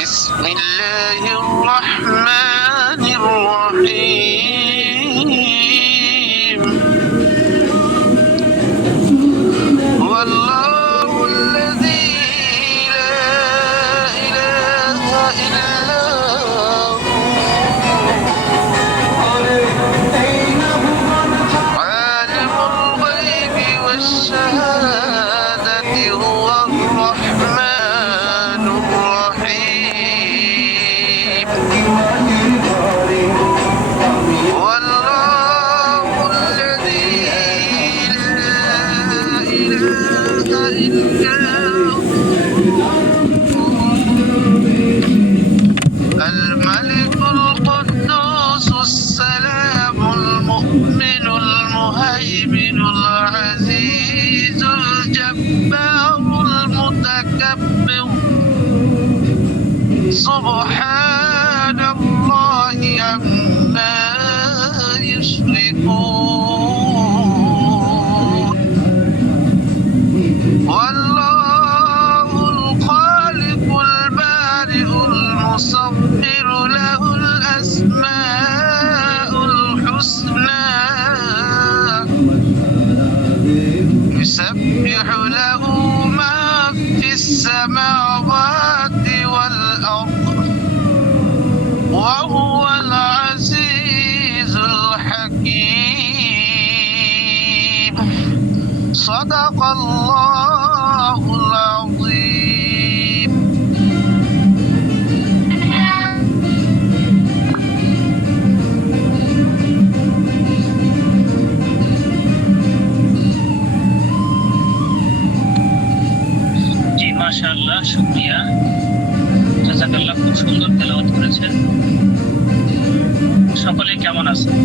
بسم الله الرحمن الرحيم هو الله الذي لا إله إلا هو عالم الغيب والشهادة هو الرحمن الرحيم والله الذي لا إله إلا هو الملك القدوس السلام المؤمن المهيمن العزيز الجبار المتكبر سبحان الله عما يشركون والله الخالق البارئ المصور له الأسماء الحسنى يسبح له ما في السماوات والأرض وهو العزيز الحكيم صدق الله العظيم জি মাশাআল্লাহ, শুকরিয়া, জাযাকাল্লাহ। খুব সুন্দর তেলাওয়াত করেছেন। সকলে কেমন আছেন?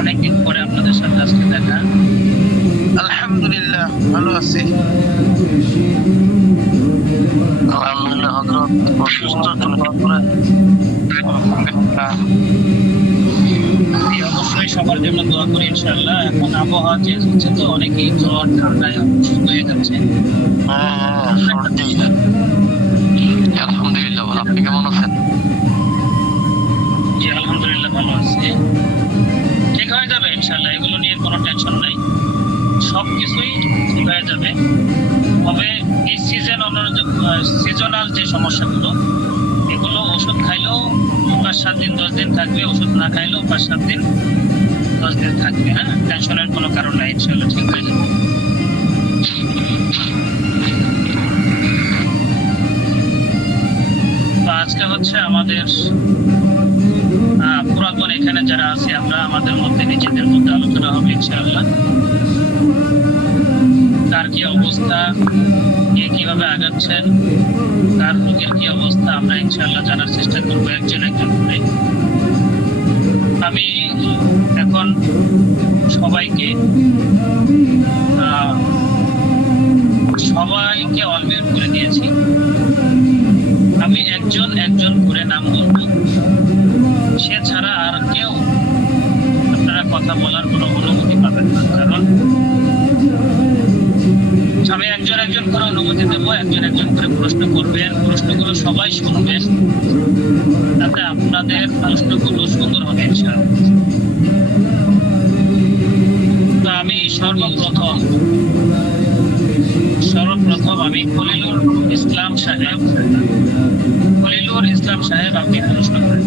অনেকদিন পরে আপনাদের সাথে আজকে দেখা। আলহামদুলিল্লাহ ভালো আছি। আলহামদুলিল্লাহ হযরত অসুস্থ করে আলহামদুলিল্লাহ। অবশ্যই সবার জন্য দোয়া করি ইনশাআল্লাহ। এখন আবহাওয়া চেঞ্জ হচ্ছে তো অনেকেই জ্বর ঠান্ডায় অসুস্থ হয়ে যাচ্ছে। সর্দি। আলহামদুলিল্লাহ ভালো। আপনি কেমন আছেন? জি আলহামদুলিল্লাহ ভালো আছি। ঠিক হয়ে যাবে ইনশাআল্লাহ, এগুলো নিয়ে কোনো টেনশন নাই, সব কিছুই ঠিক হয়ে যাবে। তবে এই সিজনাল যে সমস্যাগুলো, এগুলো ওষুধ খাইলেও 5-7 দিন 10 দিন থাকবে, ওষুধ না খাইলেও 5-7 দিন 10 দিন থাকবে। হ্যাঁ, টেনশনের কোনো কারণ নাই, ইনশাআল্লাহ ঠিক হয়ে যাবে। তো আজকে হচ্ছে আমাদের পুরাতন এখানে যারা আছে আমরা আমাদের মধ্যে নিজেদের মধ্যে আলোচনা হবে ইনশাআল্লাহ। কার কি অবস্থা, কে কিভাবে আগাচ্ছেন, কার রোগের কি অবস্থা, আমরা ইনশাআল্লাহ জানার চেষ্টা করবো একজন একজন করে। আমি এখন সবাইকে অলমিউট করে দিয়েছি। আমি একজন একজন করে নাম বলবো, সে ছাড়া আর কেউ আপনারা কথা বলার কোনো অনুমতি পাবেন না। কারণ আমি একজন একজন করে অনুমতি দেবো, একজন একজন করে প্রশ্ন করবেন, প্রশ্নগুলো সবাই শুনবেন, তাতে আপনাদের প্রশ্নগুলো সুন্দর হবে ইনশাআল্লাহ। তো আমি সর্বপ্রথম আমি খলিলুর ইসলাম সাহেব, আপনি প্রশ্ন করেন।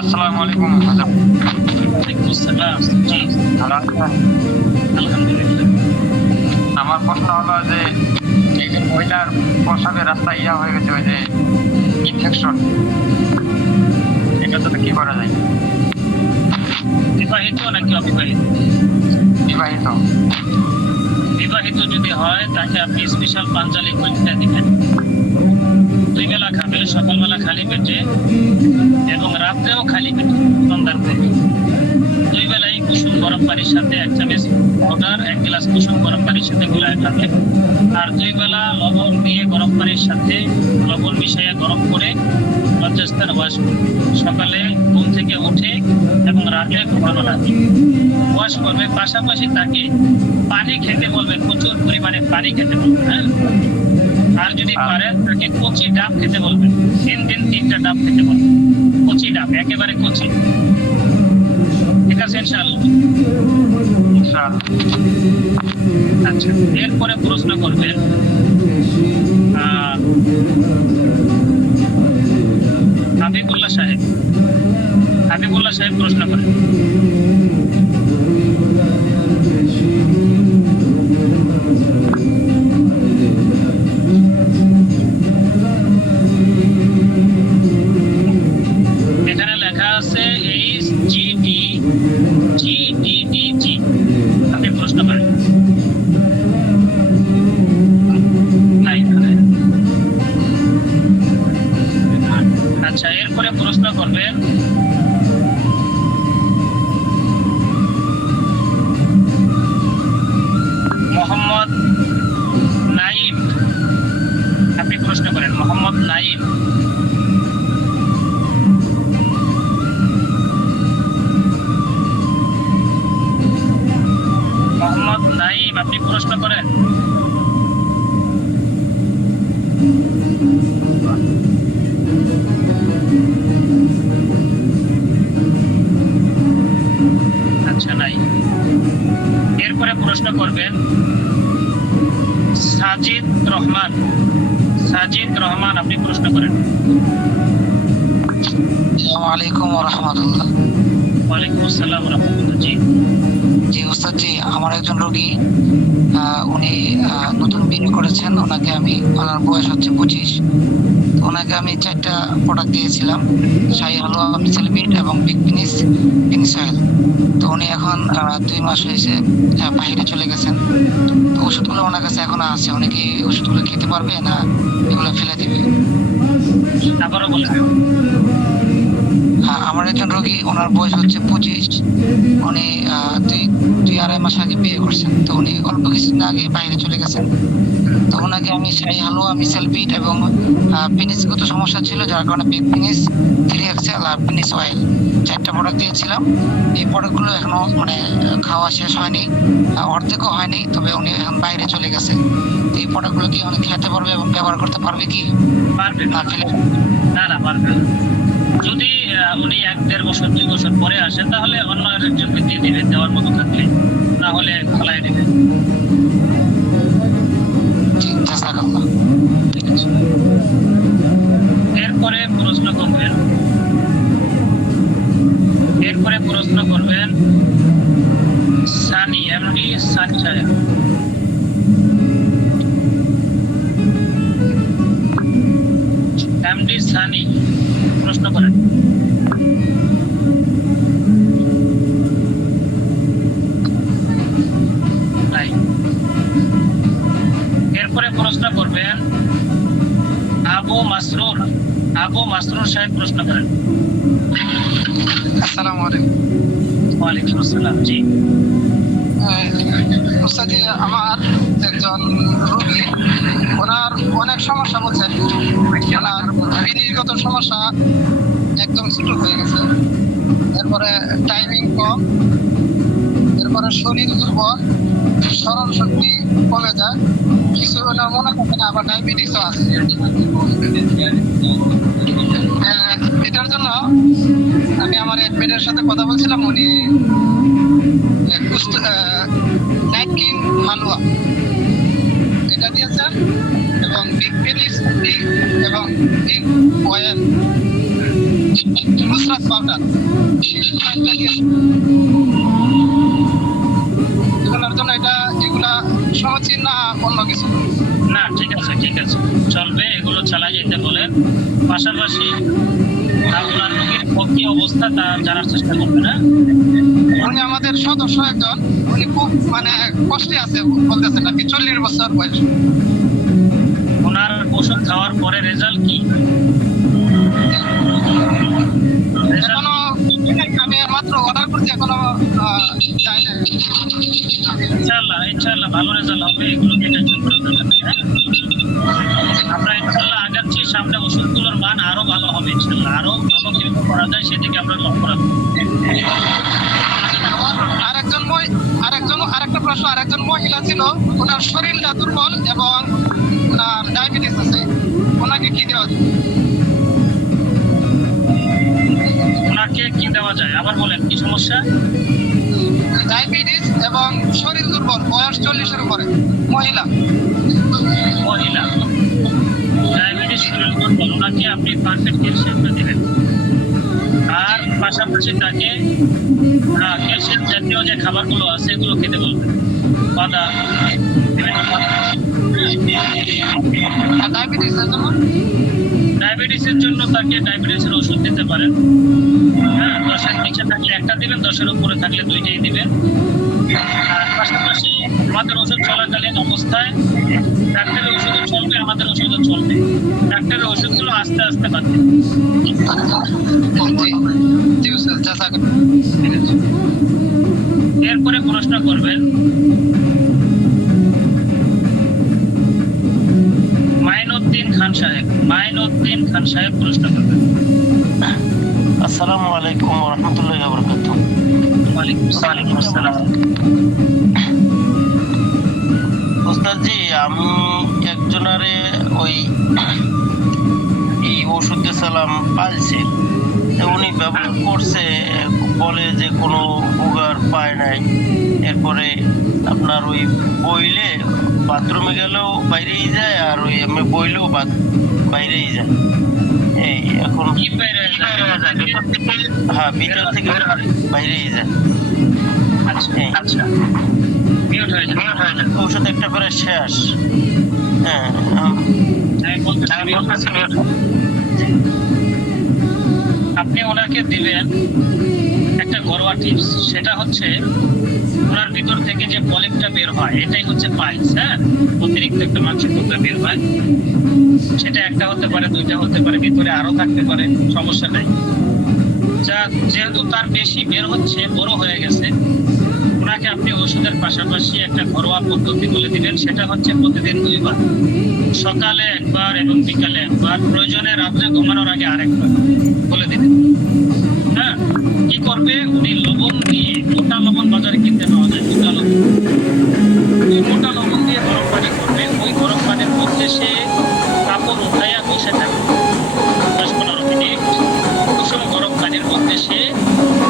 আসসালামু আলাইকুম। ওয়ালাইকুম আসসালাম। জি আলহামদুলিল্লাহ। আমার প্রশ্ন হলো যে এই যে মহিলার প্রসাবের রাস্তা হয়ে গেছে, ওই যে ইনফেকশন, এটা তো কি করা যায়? বিবাহিত নাকি অবিবাহিত? বিবাহিত। বিবাহিত যদি হয় তাকে আপনি স্পেশাল পাঞ্জালি পরীক্ষা দিবেন। 2 বেলা খাবে, সকালবেলা খালি পেটে এবং রাত্রেও খালি পেটে সন্ধ্যার পরে। 2 বেলাই কুসুম গরম পানির সাথে 1 চামচ পাউডার 1 গ্লাস কুসুম গরম পানির সাথে গুলায় খাবে। আর 2 বেলা লবণ দিয়ে গরম পানির সাথে লবণ মিশিয়ে গরম করে লজ্জাস্থান ওয়াশ করবে। সকালে ঘুম থেকে উঠে এবং রাতে ঘুমানোর আগে ওয়াশ করবে। পাশাপাশি তাকে পানি খেতে বলবেন, প্রচুর পরিমাণে পানি খেতে বলবেন। হ্যাঁ, আর যদি পারেন তাকে কচি ডাব খেতে বলবেন, 3 দিন 3টা ডাব খেতে বলবেন, কচি ডাব, একেবারে কচি। ঠিক আছে ইনশাআল্লাহ। ইনশাআল্লাহ। আচ্ছা, এরপরে প্রশ্ন করবেন হাবিবুল্লাহ সাহেব। হাবিবুল্লাহ সাহেব প্রশ্ন করেন। এখানে লেখা আছে HGDGDDG। আপনি প্রশ্ন করেন। নাই। আচ্ছা, এরপরে প্রশ্ন করবেন মোহাম্মদ নাইম। আপনি প্রশ্ন করেন মোহাম্মদ নাইম। মোহাম্মদ নাইম, আপনি প্রশ্ন করেন। আচ্ছা, নাই। এরপরে প্রশ্ন করবেন সাজিদ রহমান। সাজিদ রহমান, আপনি প্রশ্ন করেন। আসসালামু আলাইকুম ওয়া রাহমাতুল্লাহ। ওয়ালাইকুম আসসালাম ওয়া রাহমাতুল্লাহ। জি জি ওস্তাদ জি, আমার একজন রোগী, উনি নতুন বিয়ে করেছেন। ওনাকে আমি, ওনার বয়স হচ্ছে 25। ওনাকে আমি 4টা প্রোডাক্ট দিয়েছিলাম, শাহী হালুয়া, মিসেল বিট এবং বিগ ফিনিশ অয়েল। তো উনি এখন 2 মাস হয়েছে বাইরে চলে গেছেন। তো ওষুধগুলো ওনার কাছে এখনো আছে। উনি কি ওষুধগুলো খেতে পারবে না এগুলো ফেলে দিবে? আবারও বলেন। আমার একজন রোগী, ওনার বয়স হচ্ছে 25। উনি 2-2.5 মাস আগে বিয়ে করছেন। তো উনি অল্প কিছুদিন আগে বাইরে চলে গেছেন। তো ওনাকে আমি শাহী হালুয়া, মিসেল বিট এবং পেনিসগত সমস্যা ছিল, যার কারণে বিগ ফিনিশ 3XL আর ফিনিশ অয়েল 4টা প্রোডাক্ট দিয়েছিলাম। এই প্রোডাক্টগুলো এখনো মানে খাওয়া শেষ হয়নি, অর্ধেকও হয়নি। তবে উনি এখন বাইরে চলে গেছে। তো এই প্রোডাক্টগুলো কি উনি খেতে পারবে এবং ব্যবহার করতে পারবে কি? পারবে না ফেলে? না, পারবে। যদি উনি 1-1.5 বছর 2 বছর পরে আসেন তাহলে অন্য আরেকজনকে দিয়ে দিবেন, দেওয়ার মতো থাকলে, না হলে খোলাই দিবেন। জি, জাযাকাল্লাহ। ঠিক আছে। এরপরে প্রশ্ন করবেন সানি, এমডি সানি সাহেব। এমডি সানি, প্রশ্ন করেন। নাই। এরপরে প্রশ্ন করবেন আবু মাসরুর। আবু মাসরুর সাহেব প্রশ্ন করেন। আসসালামু আলাইকুম। ওয়ালাইকুম আসসালাম। জি উস্তাদ, আমার একজন রোগী, ওনার অনেক সমস্যা বলছেন। ওনার বিনির্গত সমস্যা একদম ছোট হয়ে গেছে, এরপরে টাইমিং কম, এরপরে শরীর দুর্বল, স্মরণ শক্তি কমে যায়, কিছু ওনার মনে থাকে না, আবার ডায়াবেটিসও আছে। এটার জন্য আমি আমার এক মেয়ের সাথে কথা বলছিলাম। উনি নাইট কিং হালুয়া এটা দিয়েছেন এবং বিগ ফিনিশ এবং বিগ অয়েল নুসরাত পাউডার এগুলোর জন্য এগুলা সমীচীন না অন্য কিছু? না, ঠিক আছে, চলবে, এগুলো চালা যেতে বলেন। পাশাপাশি আপনার রোগীর কি অবস্থা তা জানার চেষ্টা করবেন। না, উনি আমাদের সদস্য একজন, উনি খুব মানে কষ্টে আছে, বলতেছেন নাকি 40 বছর বয়স। ওনার ওষুধ খাওয়ার পরে রেজাল্ট কি? এখনো আমি মাত্র অর্ডার করছি, এখনো যাই না। ইনশাআল্লাহ ভালো রেজাল্ট হবে, এগুলো নিয়ে টেনশন করার দরকার নেই। আমরা ইনশাআল্লাহ আগাচ্ছি, সামনে ওষুধগুলোর মান আরো ভালো হবে ইনশাআল্লাহ। আরো ভালো কিভাবে করা যায় সেদিকে আমরা লক্ষ্য রাখবো। আরেকটা প্রশ্ন, আরেকজন মহিলা ছিল, ওনার শরীরটা দুর্বল এবং ওনার ডায়াবেটিস কি দেওয়া যায়? ওনাকে কি দেওয়া যায় আবার বলেন, কি সমস্যা? ডায়াবেটিস এবং শরীর দুর্বল, বয়স 40-এর উপরে, মহিলা। মহিলা, ডায়াবেটিস, শরীর দুর্বল, ওনাকে আপনি পারফেক্ট ক্যালসিয়ামটা দিবেন। আর পাশাপাশি তাকে ক্যালসিয়াম জাতীয় যে খাবারগুলো আছে এগুলো খেতে বলবেন, বাদাম, বিভিন্ন আর ডায়াবেটিসের জন্য ডায়াবেটিসের জন্য তাকে ডায়াবেটিসের ওষুধ দিতে পারেন। হ্যাঁ, 10-এর নিচে থাকলে একটা দিবেন, 10-এর উপরে থাকলে 2টাই দিবেন। আর পাশাপাশি আমাদের ওষুধ চলাকালীন অবস্থায় ডাক্তারের ওষুধও চলবে, আমাদের ওষুধও চলবে। ডাক্তারের ওষুধগুলো আস্তে আস্তে বাড়বে। জি স্যার, জাযাক। এরপরে প্রশ্ন করবেন মাইনুদ্দিন খান সাহেব। মাইনুদ্দিন খান সাহেব প্রশ্ন করবেন। আসসালামু আলাইকুম ওয়া রাহমাতুল্লাহি ওয়া বারাকাতুহু। ওয়ালাইকুম আসসালাম। ওস্তাদজি, আমি একজনারে ওই ওষুধ দিয়েছিলাম পালছে, উনি ব্যবহার করছে, বলে যে কোনো উপকার পায় নাই। এরপরে আপনার ওই বইলে বাথরুমে গেলেও বাইরেই যায়, আর ওই এমনি বইলেও বাইরেই যায়। এই এখন কি বাইরে যায়? হ্যাঁ, ভিতর থেকে বাইরেই যায়। আচ্ছা, মিউট হয়ে যায়। ঔষধ একটা করে শেষ। হ্যাঁ, আমি বলতেছি মিউট আছে, মিউট। আপনি ওনাকে দিবেন একটা ঘরোয়া টিপস, সেটা হচ্ছে ওনার ভিতর থেকে যে পলিপটা বের হয় এটাই হচ্ছে পাইলস। হ্যাঁ, অতিরিক্ত একটা মাংসের টুকরা বের হয়, সেটা একটা হতে পারে, 2টা হতে পারে, ভিতরে আরো থাকতে পারে, সমস্যা নাই। যেহেতু তার বেশি বের হচ্ছে, বড় হয়ে গেছে, ওনাকে আপনি ওষুধের পাশাপাশি একটা ঘরোয়া পদ্ধতি বলে দিবেন। সেটা হচ্ছে প্রতিদিন 2 বার, সকালে একবার এবং বিকালে একবার, প্রয়োজনে রাত্রে ঘুমানোর আগে আরেকবার বলে দিবেন। হ্যাঁ, কি করবে, উনি লবণ দিয়ে, মোটা লবণ বাজারে কিনতে পাওয়া যায়, মোটা লবণ, ওই মোটা লবণ দিয়ে গরম পানি করবে। ওই গরম পানির মধ্যে সে কাপড় উঠাইয়া বসে থাকবে 10-15 মিনিট। কুসুম গরম পানির মধ্যে সে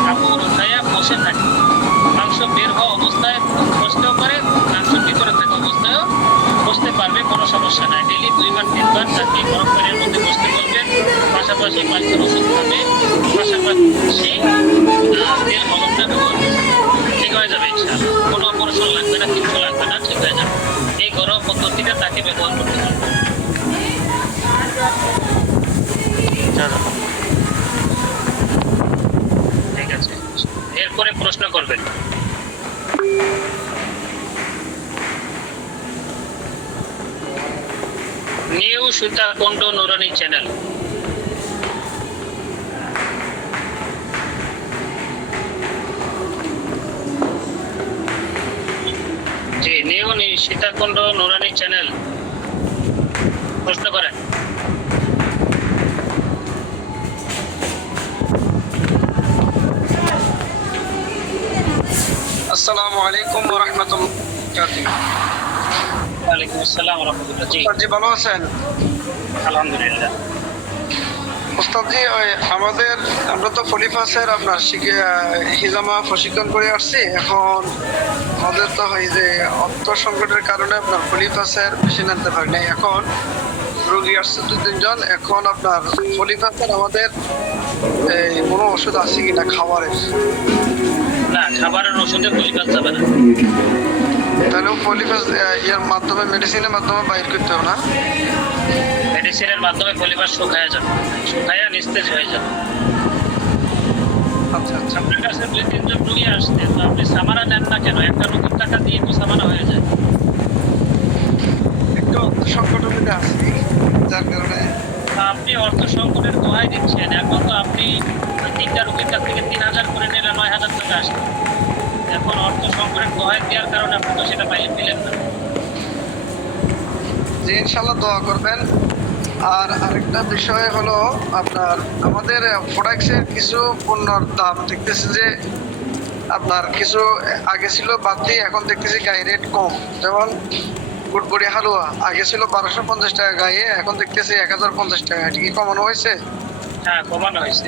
কাপড় উঠাইয়া বসে থাকবে। মাংস বের হওয়া অবস্থায় বসতেও পারে, মাংসের ভিতরে থাকা অবস্থায়ও বসতে পারবে, কোনো সমস্যা নাই। ডেলি 2-3 বার তাকে গরম পানির মধ্যে বসতে বলবেন। পাশাপাশি পাঁচজন ওষুধ খাবে, পাশাপাশি তেল মলমটা ব্যবহার করবে। ঠিক হয়ে যাবে ইনশাআল্লাহ। কোনো অপারেশন লাগবে না, কিছু লাগবে না, ঠিক হয়ে যাবে। এই ঘরোয়া পদ্ধতিটা তাকে ব্যবহার করতে হবে। ঠিক আছে, এরপরে প্রশ্ন করবেন। নিউ সীতাকুণ্ড নুরানি চ্যানেল। জি, নিউ সীতাকুণ্ড নুরানি চ্যানেল, প্রশ্ন করেন। আসসালামু আলাইকুম ওয়া রাহমাতুল্লাহি ওয়া বারাকাতুহু। ওয়ালাইকুম আসসালাম ওয়া রাহমাতুল্লাহ। জি, জি, ভালো আছেন? আলহামদুলিল্লাহ। ওস্তাদজি, আমরা তো পলিফাসের আপনার হিজামা প্রশিক্ষণ করে আসছি। এখন আমাদের তো হয় যে অর্থ সংকটের কারণে আপনার পলিফাসের মেশিন আনতে পারি নাই। এখন রোগী আসছে 2-3 জন। এখন আপনার পলিফাসের আমাদের কোনো ওষুধ আছে কিনা খাবারের? না, খাবারের ওষুধে পলিপাস যাবে না। তাহলে পলিফাস এর মাধ্যমে, মেডিসিনের মাধ্যমে বাইর করতে হবে না? মেডিসিনের মাধ্যমে পলিপাস শুকায়া যাবে, শুকায়া নিস্তেজ হয়ে যাবে। আচ্ছা আচ্ছা। আপনার কাছে 2-3 জন রোগী আসছে, তো আপনি সামানা নেন না কেন? একটা রোগীর টাকা দিয়ে তো সামানা হয়ে যায়। একটু অর্থ সংকটের মধ্যে আছি, যার কারণে। আপনি অর্থ সংকটের দোহাই দিচ্ছেন। এখন তো আপনি 3টা রোগীর কাছ থেকে 3000 করে নিলে 9000 টাকা আসবে। এখন অর্থ সংকটের দোহাই দেওয়ার কারণে আপনি তো সেটা পাইলে পেলেন না। যে ইনশাল্লাহ দোয়া করবেন। আর আরেকটা বিষয় হলো আপনার আমাদের প্রোডাক্টসের কিছু পণ্যর দাম দেখতেছি যে আপনার কিছু আগে ছিল বাড়তি, এখন দেখতেছি গায়ে রেট কম। যেমন গুড়গুড়ি হালুয়া আগে ছিল 1250 টাকা গায়ে, এখন দেখতেছি 1050 টাকা। এটা কি কমানো হয়েছে? হ্যাঁ, কমানো হয়েছে।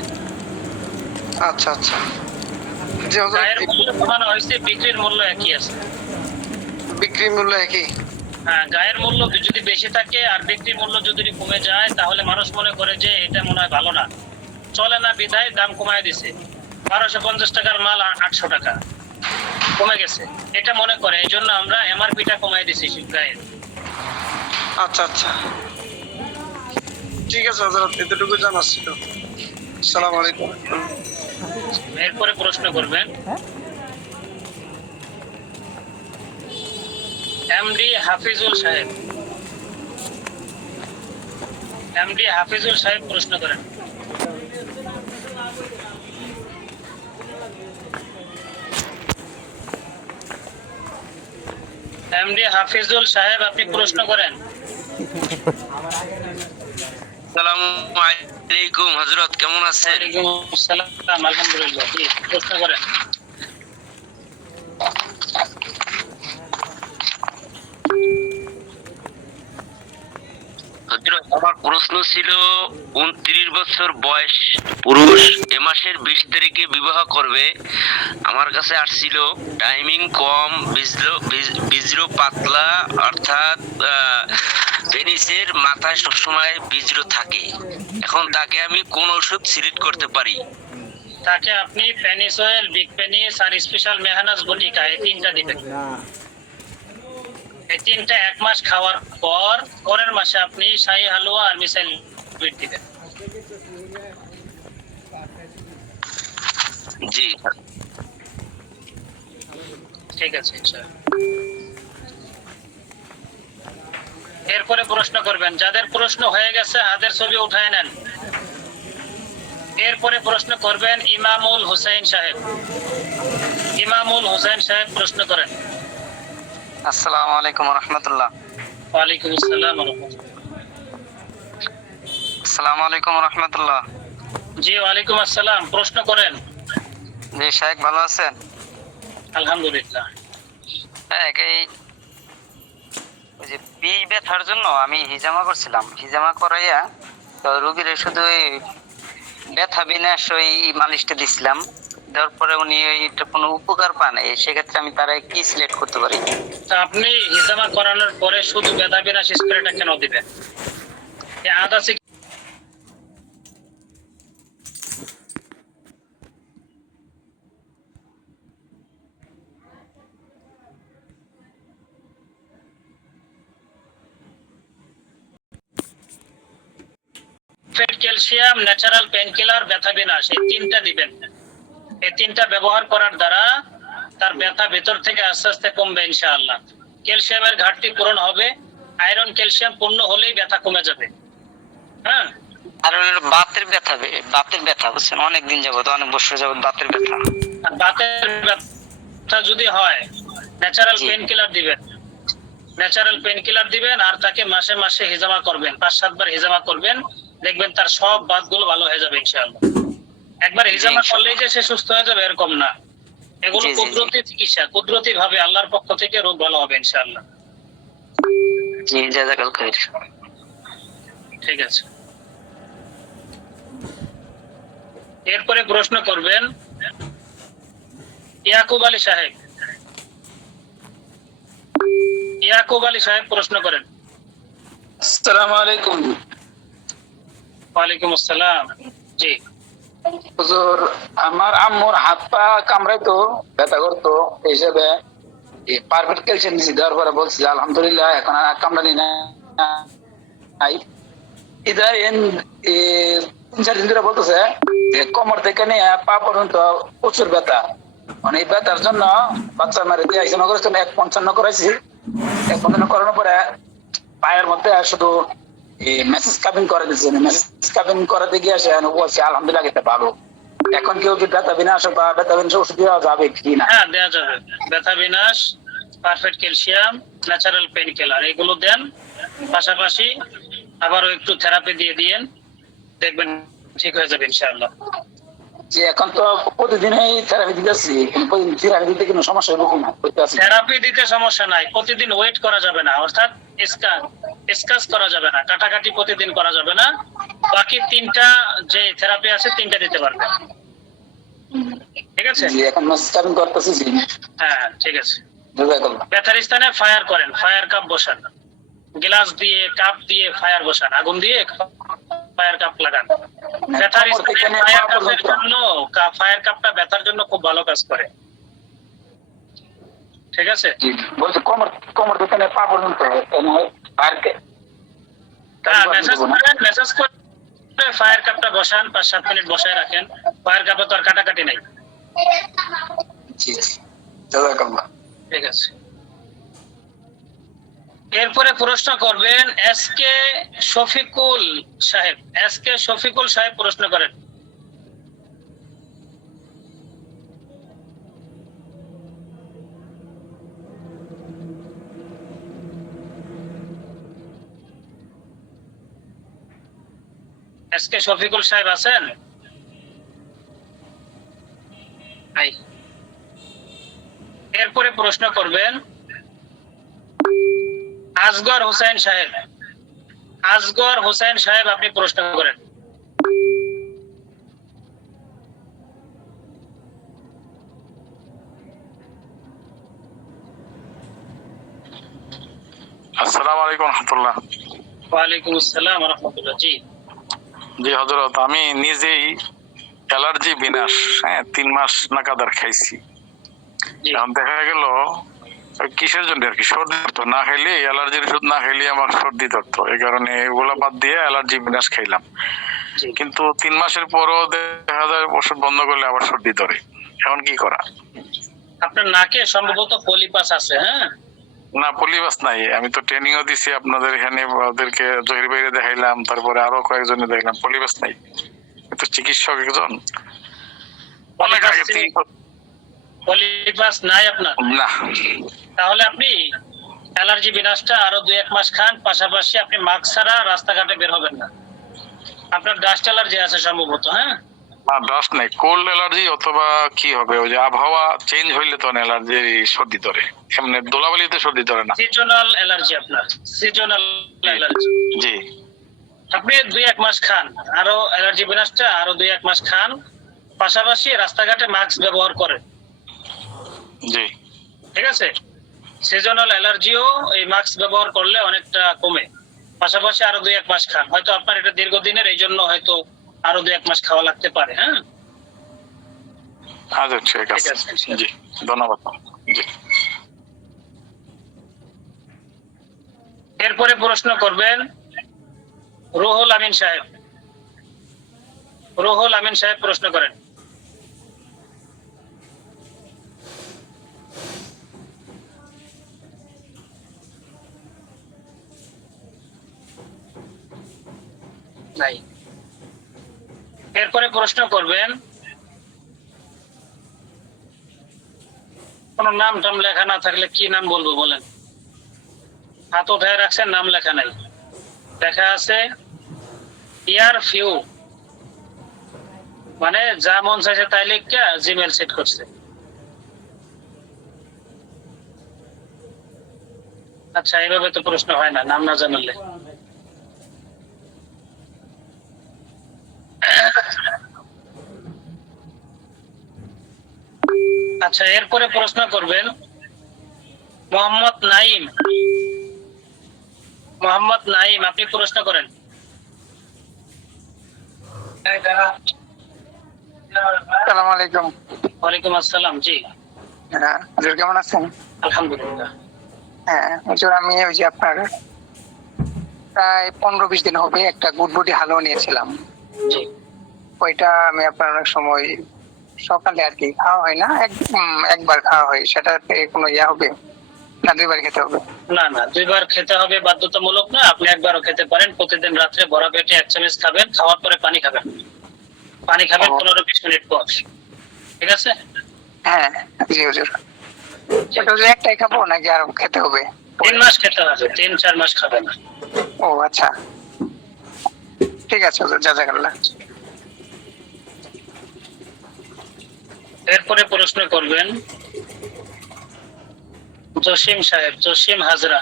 আচ্ছা আচ্ছা। জি হুজুর, গায়ের মূল্য কমানো হয়েছে, বিক্রির মূল্য একই আছে। বিক্রি মূল্য একই? হ্যাঁ, গায়ের মূল্য যদি বেশি থাকে আর বিক্রির মূল্য যদি কমে যায়, তাহলে মানুষ মনে করে যে এটা মনে হয় ভালো না, চলে না, বিধায় দাম কমায় দিছে। 1250 টাকার মাল 800 টাকা কমে গেছে, এটা মনে করে, এই জন্য আমরা এমআরপিটা কমায় দিছি গায়ের। আচ্ছা আচ্ছা, ঠিক আছে হযরত, এতটুকু জানার ছিল। আসসালামু আলাইকুম। এরপরে প্রশ্ন করবেন এমডি হাফিজুল সাহেব। এমডি হাফিজুল সাহেব প্রশ্ন করেন। এমডি হাফিজুল সাহেব, আপনি প্রশ্ন করেন। আসসালামু আলাইকুম হযরত, কেমন আছেন? ওয়ালাইকুম আসসালাম, আলহামদুলিল্লাহ। জি, প্রশ্ন করেন। হযরত, আমার প্রশ্ন ছিল 29 বছর বয়স পুরুষ, এ মাসের 20 তারিখে বিবাহ করবে। আমার কাছে আসছিল টাইমিং কম, বীজরো পাতলা, অর্থাৎ পেনিসের মাথায় সবসময় বীজরো থাকে। এখন তাকে আমি কোন ওষুধ সিলেক্ট করতে পারি? তাকে আপনি পেনিস অয়েল, বিগ পেনিস আর স্পেশাল মেহানাস বটিকা, এই তিনটা দিবেন। এই তিনটা 1 মাস খাওয়ার পর পরের মাসে আপনি শাহী হালুয়া আর মিসাইল বিট দিবেন। জি, ঠিক আছে, ইনশাআল্লাহ। এরপরে প্রশ্ন করবেন। যাদের প্রশ্ন হয়ে গেছে হাতের ছবি উঠায় নেন। এরপরে প্রশ্ন করবেন ইমামুল হোসেন সাহেব। ইমামুল হোসেন সাহেব প্রশ্ন করেন। আসসালামু আলাইকুম রহমতুল্লাহ। ওয়ালাইকুম আসসালাম ওয়া রাহমাতুল্লাহ। আসসালামু আলাইকুম রহমতুল্লাহ। জি, ওয়ালাইকুম আসসালাম, প্রশ্ন করেন। জি শাহেক, ভালো আছেন? আলহামদুলিল্লাহ। হ্যাঁ, এই ওই যে পিঠ ব্যথার জন্য আমি হিজামা করছিলাম, হিজামা করাইয়া তো রুগীর শুধু ওই ব্যথা বিনাশ ওই মালিশটা দিছিলাম, দেওয়ার পরে উনি ওইটা কোনো উপকার পান নাই। সেক্ষেত্রে আমি তারা কি সিলেক্ট করতে পারি? তা আপনি হিজামা করানোর পরে শুধু ব্যথা বিনাশ স্প্রেটা কেন দিবেন? এই আদাসি ক্যালসিয়াম, ন্যাচারাল পেন কিলার, ব্যথা বিনাশ, এই তিনটা দিবেন। এই তিনটা ব্যবহার করার দ্বারা তার ব্যথা ভেতর থেকে আস্তে আস্তে কমবে ইনশাআল্লাহ। ক্যালসিয়ামের ঘাটতি পূরণ হবে, আয়রন ক্যালসিয়াম পূর্ণ হলেই ব্যথা কমে যাবে। হ্যাঁ, আর হলো বাতের ব্যথা, বাতের ব্যথা বুঝছেন, অনেকদিন যাবত, অনেক বছর যাবত বাতের ব্যথা। আর বাতের ব্যথা যদি হয় ন্যাচারাল জি। পেন কিলার দিবেন। ন্যাচারাল পেন কিলার দিবেন আর তাকে মাসে মাসে হিজামা করবেন, 5-7 বার হিজামা করবেন, দেখবেন তার সব বাতগুলো ভালো হয়ে যাবে ইনশাআল্লাহ। একবার হিজামা করলেই যে সে সুস্থ হয়ে যাবে এরকম না, এগুলো জি, জি, জি। কুদরতি চিকিৎসা, কুদরতি ভাবে আল্লাহর পক্ষ থেকে রোগ ভালো হবে ইনশাআল্লাহ। জি, জাযাকাল খাইর। ঠিক আছে। এরপরে প্রশ্ন করবেন ইয়াকুব আলী সাহেব। ইয়াকুব আলী সাহেব প্রশ্ন করেন। আসসালামু আলাইকুম। ওয়ালাইকুম আসসালাম। জি, হুজুর, আমার আম্মুর হাত পা কামড়াইতো, ব্যথা করতো, এই হিসাবে পারফেক্ট ক্যালসিয়াম দিছি, দেওয়ার পরে বলছি যে আলহামদুলিল্লাহ এখন আর কামড়ানি নাই। ইদার 3-4 দিন ধরে বলতেছে যে কোমর থেকে নিয়ে পা পর্যন্ত প্রচুর ব্যথা। মানে এই ব্যথার জন্য বাচ্চা মারে দিয়ে হিজামা করেছি, 155 করাইছি। 155 করানোর পরে পায়ের মধ্যে শুধু মেসেজ কাবিং করে দিচ্ছে, মেসেজ কাবিং করাতে গিয়ে আসে বলছে আলহামদুলিল্লাহ এটা ভালো। এখন কেউ কি ব্যথা বিনাশ বা ব্যথা বিনাশ ওষুধ দেওয়া যাবে কি না? হ্যাঁ, দেওয়া যাবে। ব্যথা বিনাশ, perfect calcium, natural pain killer, এগুলো দেন। পাশাপাশি আবারও একটু থেরাপি দিয়ে দিয়েন, দেখবেন ঠিক হয়ে যাবে ইনশাআল্লাহ। যে এখন তো প্রতিদিনই থেরাপি দিতেছি, প্রতিদিন থেরাপি দিতে কোনো সমস্যা হবে না, করতে আছি। থেরাপি দিতে সমস্যা নাই, প্রতিদিন ওয়েট করা যাবে না, অর্থাৎ স্কাচ করা যাবে না, কাটাকাটি প্রতিদিন করা যাবে না। বাকি 3টা যে থেরাপি আছে 3টা দিতে পারবে। ঠিক আছে? জি, এখন মাস্টারিং করতেছি। জি, হ্যাঁ ঠিক আছে। জাযাকাল্লাহ। ব্যথার স্থানে ফায়ার করেন, ফায়ার কাপ বসান, গ্লাস দিয়ে কাপ দিয়ে ফায়ার বসান, আগুন দিয়ে ফায়ার কাপ লাগান। ব্যথার স্থানে ফায়ার কাপের জন্য, ফায়ার কাপটা ব্যথার জন্য খুব ভালো কাজ করে। ঠিক আছে? জি, বলছি কোমর থেকে পা পর্যন্ত পার্কে মেসেজ করে ফায়ার কাপটা বসান, 5-7 মিনিট বসায় রাখেন। ফায়ার কাপে তো আর কাটাকাটি নাই। জি জি, জাযাকাল্লাহ। ঠিক আছে। এরপরে প্রশ্ন করবেন এসকে শফিকুল সাহেব। এসকে শফিকুল সাহেব প্রশ্ন করেন। এসকে শফিকুল সাহেব আছেন? এরপরে প্রশ্ন করবেন আসগর হোসেন সাহেব। আসগর হোসেন সাহেব, আপনি প্রশ্ন করেন। আসসালামু আলাইকুম রহমতুল্লাহ। ওয়ালাইকুম আসসালাম ওয়া রাহমাতুল্লাহ। জি জি হযরত, আমি নিজেই অ্যালার্জি বিনাশ 3 মাস নাকাদার খাইছি। জি এখন দেখা গেল কিসের জন্য আর কি, সর্দি ধরতো, না খাইলে অ্যালার্জির ওষুধ না খাইলে আমার সর্দি ধরতো, এই কারণে এগুলা বাদ দিয়ে অ্যালার্জি বিনাশ খাইলাম। জি। কিন্তু 3 মাসের পরও দেখা যায় ওষুধ বন্ধ করলে আবার সর্দি ধরে। এখন কি করা? আপনার নাকে সম্ভবত পলিপাস আছে। হ্যাঁ, না, পলিবাস নাই। আমি তো ট্রেনিংও দিছি আপনাদের এখানে, ওদেরকে জহির বাইরে দেখাইলাম, তারপরে আরো কয়েকজনে দেখলাম, পলিবাস নাই। তো চিকিৎসক একজন অনেক আগে থেকে পলিপাস নাই আপনার? না। তাহলে আপনি অ্যালার্জি বিনাশটা আরো 2-1 মাস খান, পাশাপাশি আপনি মাস্ক ছাড়া রাস্তাঘাটে বের হবেন না। আপনার ডাস্ট অ্যালার্জি আছে সম্ভবত। হ্যাঁ, ডাস্ট নাই, কোল্ড অ্যালার্জি অথবা কি হবে, ওই যে আবহাওয়া চেঞ্জ হইলে তো অ্যালার্জি সর্দি ধরে, এমনি দোলাবালিতে সর্দি ধরে না। সিজনাল অ্যালার্জি আপনার, সিজনাল অ্যালার্জি। জি, আপনি 2-1 মাস খান, আরো অ্যালার্জি বিনাশটা আরো 2-1 মাস খান, পাশাপাশি রাস্তাঘাটে মাস্ক ব্যবহার করেন। জি, ঠিক আছে? সিজনাল অ্যালার্জিও এই মাস্ক ব্যবহার করলে অনেকটা কমে। পাশাপাশি আরো 2-1 মাস খান, হয়তো আপনার এটা দীর্ঘদিনের, এই জন্য হয়তো আরো 2-1 মাস খাওয়া লাগতে পারে। হ্যাঁ, আচ্ছা ঠিক আছে। জি, ধন্যবাদ। জি। এরপরে প্রশ্ন করবেন রুহুল আমিন সাহেব। রুহুল আমিন সাহেব প্রশ্ন করেন। নাই। এরপরে প্রশ্ন করবেন, কোন নাম টাম লেখা না থাকলে কি নাম বলবো বলেন? হাত উঠায় রাখছেন, নাম লেখা নাই, লেখা আছে ইয়ার ফিউ, মানে যা মন চাইছে তাই লিখে জিমেল সেট করছে। আচ্ছা, এইভাবে তো প্রশ্ন হয় না নাম না জানালে। আচ্ছা, এরপরে প্রশ্ন করবেন মোহাম্মদ নাইম। মোহাম্মদ নাইম, আপনি প্রশ্ন করেন। আসসালামু আলাইকুম। ওয়ালাইকুম আসসালাম। জি, হ্যাঁ হুজুর, কেমন আছেন? আলহামদুলিল্লাহ। হ্যাঁ হুজুর, আমি ওই যে আপনার প্রায় 15-20 দিন হবে একটা গুডবুটি হালুয়া নিয়েছিলাম। জি, ওইটা আমি আপনার অনেক সময় সকালে আর কি খাওয়া হয় না, একবার খাওয়া হয়, সেটাতে কোনো ইয়া হবে না 2বার খেতে হবে? না না, 2বার খেতে হবে বাধ্যতামূলক না, আপনি একবারও খেতে পারেন। প্রতিদিন রাত্রে ভরা পেটে 1 চামচ খাবেন, খাওয়ার পরে পানি খাবেন। পানি খাবেন 15-20 মিনিট পর। ঠিক আছে? হ্যাঁ জি হুজুর। সেটা হুজুর একটাই খাবো নাকি আরো খেতে হবে? 3 মাস খেতে হবে, 3-4 মাস খাবেন না। ও আচ্ছা, ঠিক আছে হুজুর, জাযাকাল্লাহ। এরপরে প্রশ্ন করবেন জসিম সাহেব, জসিম হাজরা।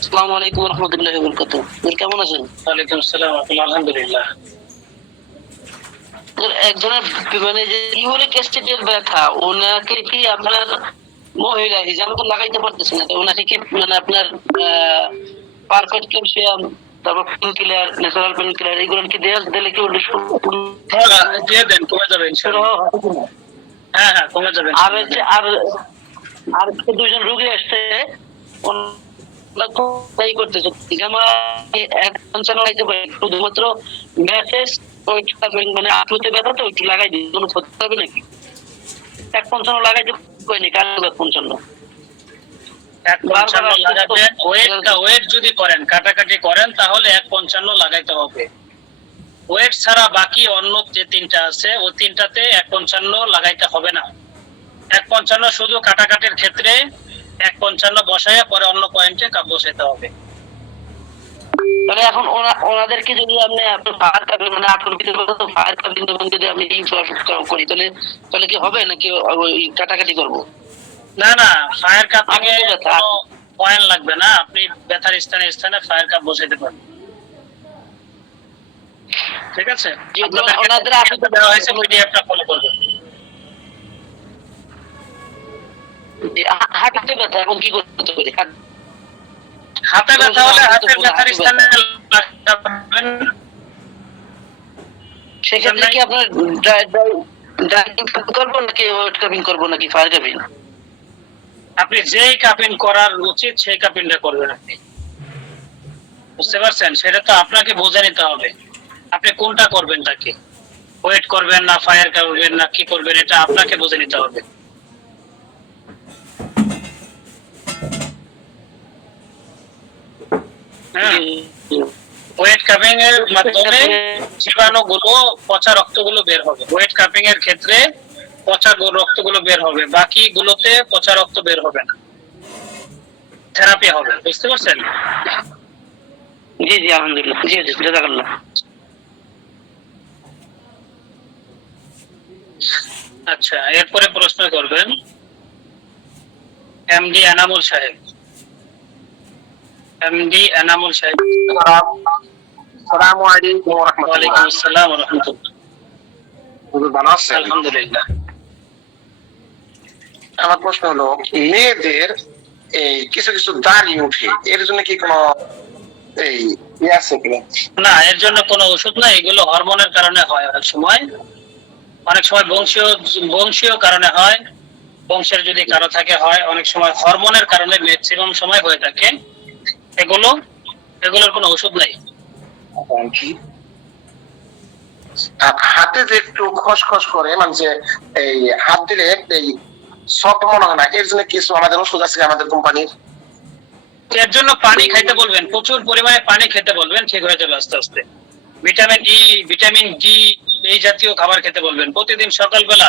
আসসালামু আলাইকুম ওয়া রাহমাতুল্লাহি ওয়া বারাকাতুহু। কেমন আছেন? ওয়ালাইকুম আসসালাম, আলহামদুলিল্লাহ। একজনের মানে যে ইউরিক অ্যাসিডের ব্যথা, ওনাকে কি আপনার মহিলা হিজামা তো লাগাইতে পারতেছেন না, তো ওনাকে কি মানে আপনার পারফেক্ট ক্যালসিয়াম, তারপর pain killer, natural pain killer এগুলো কি দিলে কি দিয়ে দেন, কমে যাবে ইনশাআল্লাহ। হ্যাঁ হ্যাঁ, কমে যাবে। আর আর আর দুইজন রোগী আসছে, তাই করতেছে হিজামা এক পঞ্চান্ন লাগাইতে পারে, শুধুমাত্র মেসেজ মানে আঁটুতে ব্যথা তো একটু লাগাই দিই, কোনো ক্ষতি হবে নাকি? 1.55 লাগাইতে পারিনি, কাল 1.55 1.55 লাগাতে ওয়েট যদি করেন, কাটাকাটি করেন, তাহলে 1.55 লাগাইতে হবে। ওয়েট ছাড়া বাকি অন্য যে তিনটা আছে ওই তিনটাতে 1.55 লাগাইতে হবে না। 1.55 শুধু কাটাকাটির ক্ষেত্রে 1.55 বসায় পরে অন্য পয়েন্টে বসাইতে হবে। মানে এখন ওনাদেরকে যদি আপনি ফায়ার কাপিং মানে 18 ভিতরে তো ফায়ার কাপিং যদি আমি করি তাহলে কি হবে নাকি ওই কাটাকাটি করব? না না, ফায়ার কাপিং এ কোনো পয়েন্ট লাগবে না, আপনি ব্যথার স্থানে স্থানে ফায়ার কাপ বসাইতে পারেন। ঠিক আছে, ওনাদের আসলে দেওয়া হয়েছে, পিডিএফটা ফলো করবেন। হাঁটতে ব্যথা এখন কি করতে পারি? হাতে ব্যথা হলে হাতের ব্যথার স্থানে লাগাবেন। সেক্ষেত্রে কি আপনার ড্রাইভিং করবো নাকি ওয়েট কাপিং করবো নাকি ফায়ার কাপিং? আপনি যেই কাপিং করার উচিত সেই কাপিংটা করবেন আপনি, বুঝতে পারছেন? সেটা তো আপনাকে বুঝে নিতে হবে আপনি কোনটা করবেন, তাকে ওয়েট করবেন না ফায়ার করবেন না কি করবেন, এটা আপনাকে বুঝে নিতে হবে। ওয়েট কাপিং এর মাধ্যমে জীবাণুগুলো, পচা রক্তগুলো বের হবে। ওয়েট কাপিং এর ক্ষেত্রে পচা রক্তগুলো বের হবে, বাকি গুলোতে পচা রক্ত বের হবে না, থেরাপি হবে। বুঝতে পারছেন? জি জি আলহামদুলিল্লাহ, জি জি জাযাকাল্লাহ। আচ্ছা, এরপরে প্রশ্ন করবেন এমডি এনামুল সাহেব। এমডি এনামুল সাহেব। আসসালামু আলাইকুম ওয়া রাহমাতুল্লাহ। ওয়ালাইকুম আসসালাম ওয়া রাহমাতুল্লাহ। হুজুর ভালো আছেন? আলহামদুলিল্লাহ। আমার প্রশ্ন হলো, মেয়েদের এই কিছু কিছু দাড়ি উঠে, এর জন্য কি কোনো এই আছে কিনা? না, এর জন্য কোনো ওষুধ নাই, এগুলো হরমোনের কারণে হয়। অনেক সময় বংশীয় কারণে হয়, বংশের যদি কারো থাকে হয়, অনেক সময় হরমোনের কারণে, ম্যাক্সিমাম সময় হয়ে থাকে। এগুলোর কোনো ওষুধ নাই। হাতে যে একটু খসখস করে, মানে যে এই হাত দিলে এই সফট মনে হয় না, এর জন্য কিছু আমাদের ওষুধ আছে আমাদের কোম্পানির? এর জন্য পানি খাইতে বলবেন, প্রচুর পরিমাণে পানি খেতে বলবেন, ঠিক হয়ে যাবে আস্তে আস্তে। ভিটামিন ই, ভিটামিন ডি এই জাতীয় খাবার খেতে বলবেন। প্রতিদিন সকালবেলা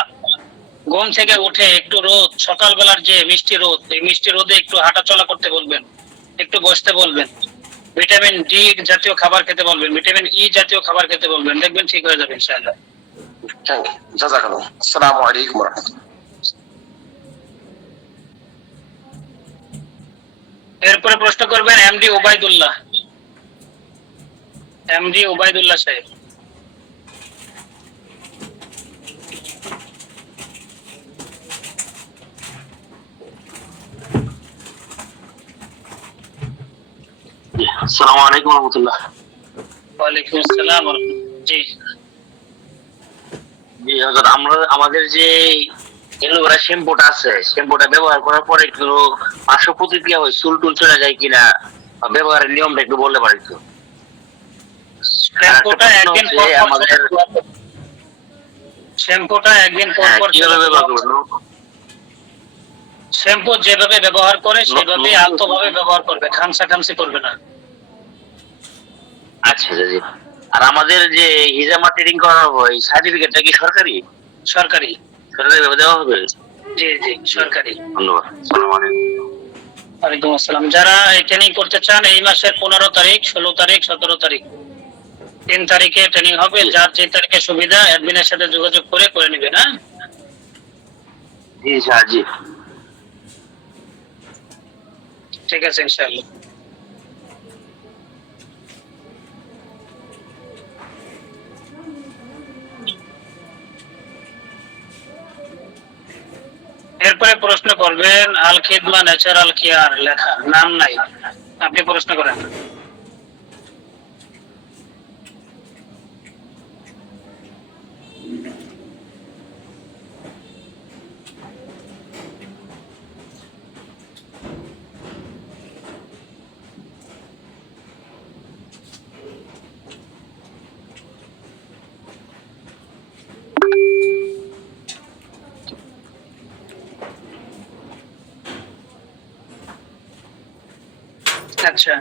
ঘুম থেকে উঠে একটু রোদ, সকালবেলার যে মিষ্টি রোদ, এই মিষ্টি রোদে একটু হাঁটাচলা করতে বলবেন, একটু বসতে বলবেন। ভিটামিন ডি জাতীয় খাবার খেতে বলবেন, ভিটামিন ই জাতীয় খাবার খেতে বলবেন, দেখবেন ঠিক হয়ে যাবে ইনশাআল্লাহ। জাযাকাল্লাহ। আসসালামু আলাইকুম ওয়া রাহমাতুল্লাহ। এরপরে প্রশ্ন করবেন এমডি ওবায়দুল্লাহ। এমডি ওবায়দুল্লাহ সাহেব। আসসালামু আলাইকুম ওয়া রাহমাতুল্লাহ। ওয়ালাইকুম আসসালাম ওয়া রাহমাতুল্লাহ। জি জি হুজুর, আমাদের যে এলোভেরা শ্যাম্পুটা আছে, শ্যাম্পুটা ব্যবহার করার পরে একটু পার্শ্ব প্রতিক্রিয়া হয়, চুল টুল চলে যায় কিনা, ব্যবহারের নিয়মটা একটু বলতে পারি তো? শ্যাম্পুটা একদিন পর পর কিভাবে ব্যবহার করবো? শ্যাম্পু যেভাবে ব্যবহার করে সেভাবে আলতোভাবে ব্যবহার করবে, খামসি করবে না। আচ্ছা জি। আর আমাদের যে হিজামা ট্রেনিং করা হয়, সার্টিফিকেটটা কি সরকারি? সরকারি ভাবে দেওয়া হবে? জি জি সরকারি। ধন্যবাদ। আসসালামু আলাইকুম। ওয়ালাইকুম আসসালাম। যারা এই ট্রেনিং করতে চান, এই মাসের 15 তারিখ, 16 তারিখ, 17 তারিখ 3 তারিখে ট্রেনিং হবে, যার যে তারিখে সুবিধা অ্যাডমিনের সাথে যোগাযোগ করে নেবেন। হ্যাঁ, জি স্যার, জি। ঠিক আছে ইনশাআল্লাহ। এরপরে প্রশ্ন করবেন আল খিদমা ন্যাচারাল কেয়ার, লেখা নাম নাই, আপনি প্রশ্ন করেন। আচ্ছা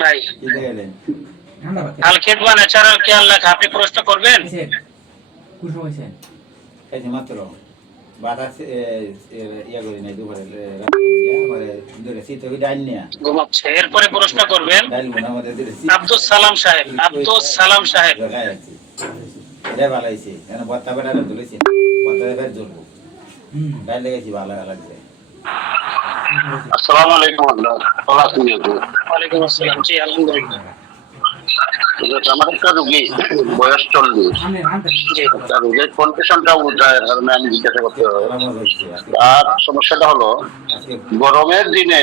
ভাই, আল খিদমা ন্যাচারাল কেয়ার লেখা, আপনি প্রশ্ন করবেন। এই যে মাত্র বাতাস ইয়া করি নাই দুপুরে ধরে শীত ডাইল নিয়া ঘুমাচ্ছে। এরপরে প্রশ্ন করবেন ডাইল মনে আমাদের আব্দুল সালাম সাহেব, আব্দুল সালাম সাহেব। এটা ভালো হয়েছে কেন বত্তা বেটা তুলেছি বত্তা ফের জ্বলবো ডাইল লেগেছি ভালো লাগছে। আসসালামু আলাইকুম। ওয়ালাইকুম আসসালাম। জি আলহামদুলিল্লাহ। আমার একটা রোগী বয়স 40, তার রোগের কন্ডিশনটা উল্টায়, কারণে আমি জিজ্ঞাসা করতে হবে। আর সমস্যাটা হলো গরমের দিনে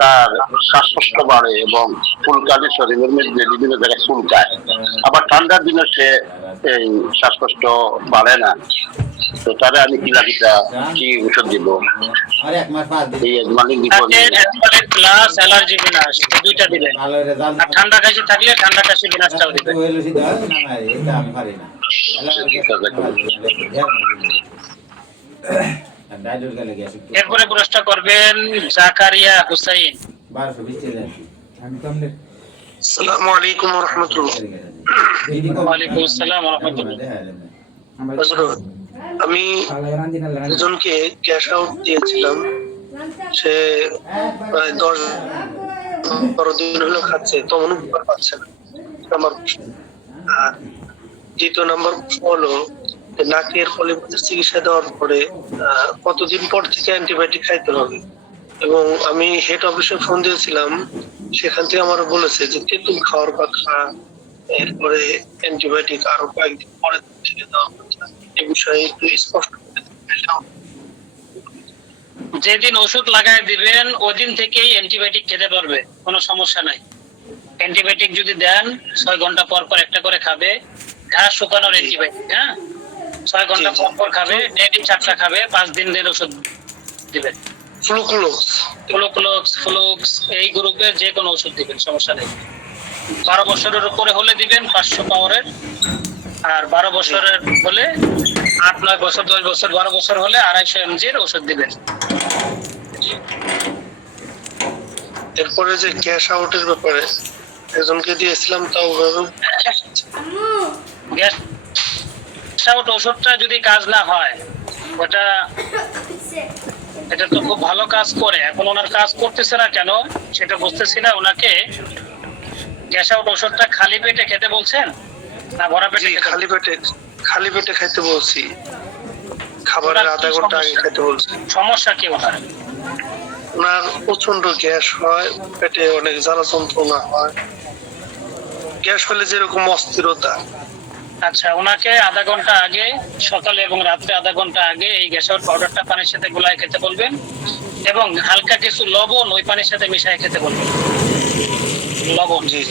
তার শ্বাসকষ্ট বাড়ে এবং চুলকানি, শরীরের মধ্যে বিভিন্ন জায়গায় চুলকায়। আবার ঠান্ডার দিনে সে এই শ্বাসকষ্ট বাড়ে না। তো তাহলে আমি কি ওষুধ দিব? আর এক মাস বাদ এই মালিক দিব প্লাস অ্যালার্জি বিনাশ দুইটা দিবেন। আর ঠান্ডা কাশি থাকলে ঠান্ডা কাশি বিনাশটাও দিবেন। এটা আমি পারি না। এরপরে প্রশ্ন করবেন জাকারিয়া হুসাইন। 1220 আসসালামু আলাইকুম ওয়া রাহমাতুল্লাহ। ওয়ালাইকুম আসসালাম ওয়া রাহমাতুল্লাহ। হযরত, আমি একজনকে ক্যাশ আউট দিয়েছিলাম, সে প্রায় 10-12 দিন হলো খাচ্ছে, তো অনুভব পাচ্ছে না। আমার আর দ্বিতীয় নম্বর হলো নাকের পলিপাথের চিকিৎসা দেওয়ার পরে কতদিন পর থেকে অ্যান্টিবায়োটিক খাইতে হবে? এবং আমি হেড অফিসে ফোন দিয়েছিলাম, সেখান থেকে আমার বলেছে যে তেঁতুল খাওয়ার কথা, এরপরে অ্যান্টিবায়োটিক আরো কয়েকদিন পরে থেকে দেওয়া কথা। এই বিষয়ে একটু স্পষ্ট করে দিন। যেদিন ওষুধ লাগায় দিবেন ওদিন থেকেই অ্যান্টিবায়োটিক খেতে পারবে, কোনো সমস্যা নাই। অ্যান্টিবায়োটিক যদি দেন 6 ঘন্টা পর পর একটা করে খাবে। ঘাস শুকানোর অ্যান্টিবায়োটিক, হ্যাঁ 6 ঘন্টা পর পর খাবে, ডেইলি 4টা খাবে, 5 দিন ওষুধ দিবেন। ফ্লুক্স এই গ্রুপের যে কোনো ওষুধ দিবেন, সমস্যা নেই। 12 বছরের উপরে হলে দিবেন 500 পাওয়ারের, আর 12 বছরের হলে 8-9 বছর 10 বছর 12 বছর হলে 250 mg এর ওষুধ দিবেন। এরপরে যে ক্যাশ আউটের ব্যাপারে একজনকে দিয়েছিলাম, তাও গ্যাস আউট ওষুধটা যদি কাজ না হয়, এটা তো খুব ভালো কাজ করে। এখন ওনার কাজ করতেছে না কেন সেটা বুঝতেছি না। ওনাকে গ্যাস আউট ওষুধটা খালি পেটে খেতে বলছেন না ভরা পেটে? খালি পেটে খাইতে বলছি, খাবারের আধা ঘন্টা আগে খেতে বলছি। সমস্যা কি ওনার? ওনার প্রচন্ড গ্যাস হয়, পেটে অনেক জ্বালা যন্ত্রণা হয়। গ্যাস হলে যেরকম অস্থিরতা। আচ্ছা, ওনাকে আধা ঘন্টা আগে, সকালে এবং রাত্রে আধা ঘন্টা আগে এই গ্যাস আউট পাউডারটা পানির সাথে গুলায় খেতে বলবেন, এবং হালকা কিছু লবণ ওই পানির সাথে মিশিয়ে খেতে বলবেন। লবণ। জি।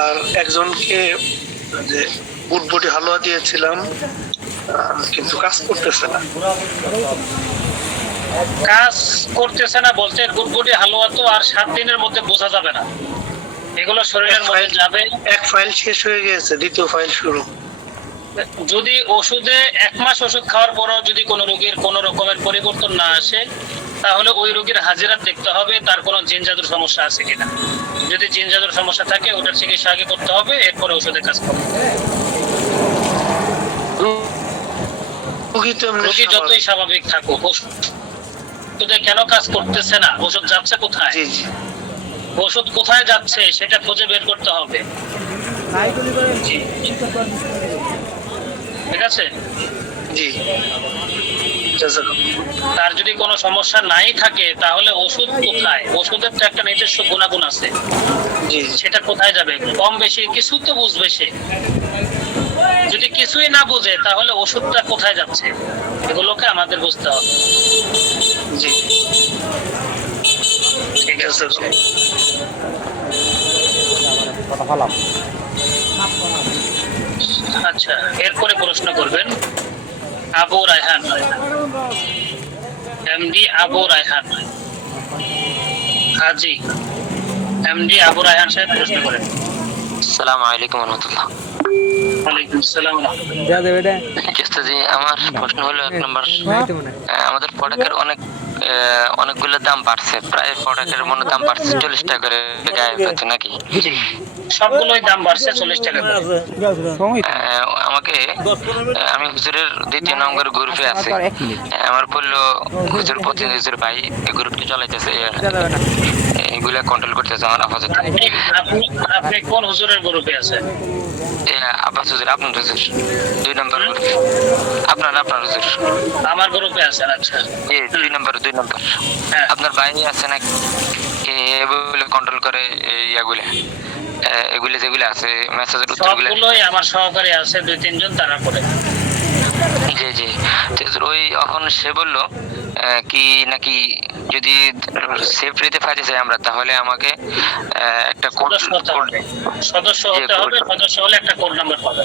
আর একজনকে যে বুটবুটি হালুয়া দিয়েছিলাম, কিন্তু কাজ করতেছে না। কাজ করতেছে না বলতে, বুটবুটি হালুয়া তো আর 7 দিনের মধ্যে বোঝা যাবে না, এগুলো শরীরের মধ্যে যাবে। এক ফাইল শেষ হয়ে গেছে, দ্বিতীয় ফাইল শুরু। যদি ওষুধে 1 মাস ওষুধ খাওয়ার পরও যদি কোনো রোগীর কোনো রকমের পরিবর্তন না আসে, তাহলে ওই রোগীর হাজিরা দেখতে হবে তার কোনো জিন জাদুর সমস্যা আছে কিনা। যদি জিন জাদুর সমস্যা থাকে ওটার চিকিৎসা আগে করতে হবে, এরপরে ওষুধে কাজ করবে। রোগী যতই স্বাভাবিক থাকুক, ওষুধে কেন কাজ করতেছে না, ওষুধ যাচ্ছে কোথায়? ওষুধ কোথায় যাচ্ছে সেটা খুঁজে বের করতে হবে। ঠিক আছে? জি তার যদি কোনো সমস্যা নাই থাকে তাহলে ওষুধ কোথায়, ওষুধের তো একটা নিজস্ব গুণাগুণ আছে, জি সেটা কোথায় যাবে, কম বেশি কিছু তো বুঝবে সে। যদি কিছুই না বুঝে তাহলে ওষুধটা কোথায় যাচ্ছে এগুলোকে আমাদের বুঝতে হবে। জি ঠিক আছে? আচ্ছা, এরপরে প্রশ্ন করবেন আবু রায়হান, এমডি আবু রায়হান, হাজি এমডি আবু রায়হান সাহেব প্রশ্ন করেন। আসসালামু আলাইকুম রহমতুল্লাহ। ওয়ালাইকুম আসসালাম। জি, আমার প্রশ্ন হলো 1 নম্বর, আমাদের প্রোডাক্টের অনেকগুলো দাম বাড়ছে, প্রায় প্রোডাক্টের মনে দাম বাড়ছে 40 টাকা করে গায়ে হচ্ছে নাকি? সবগুলোই দাম বাড়ছে 40 টাকা করে। আমি হুজুরের 2-3 নম্বর গ্রুপে আছে, আমার বললো হুজুর প্রতিনিধি হুজুর ভাই এই গ্রুপটা চালাইতেছে, এগুলা কন্ট্রোল করতেছে আমার আপাতত। আপনি কোন হুজুরের গ্রুপে আছেন? আব্বাস হুজুর, আপনার হুজুর 2 নম্বর গ্রুপ, আপনার হুজুর আমার গ্রুপে আছেন। আচ্ছা, 2 নম্বর হ্যাঁ। আপনার ভাই আছে না এগুলো কন্ট্রোল করে, এগুলো যেগুলো আছে মেসেজের উত্তরগুলো সবগুলোই আমার সহকারী আছে 2-3 জন, তারা করে। জি জি। ওই এখন সে বললো কি নাকি যদি সেফ রেতে ফাইতে চাই আমরা তাহলে আমাকে একটা কোড, সদস্য হতে হবে, সদস্য হলে একটা কোড নাম্বার পাবে।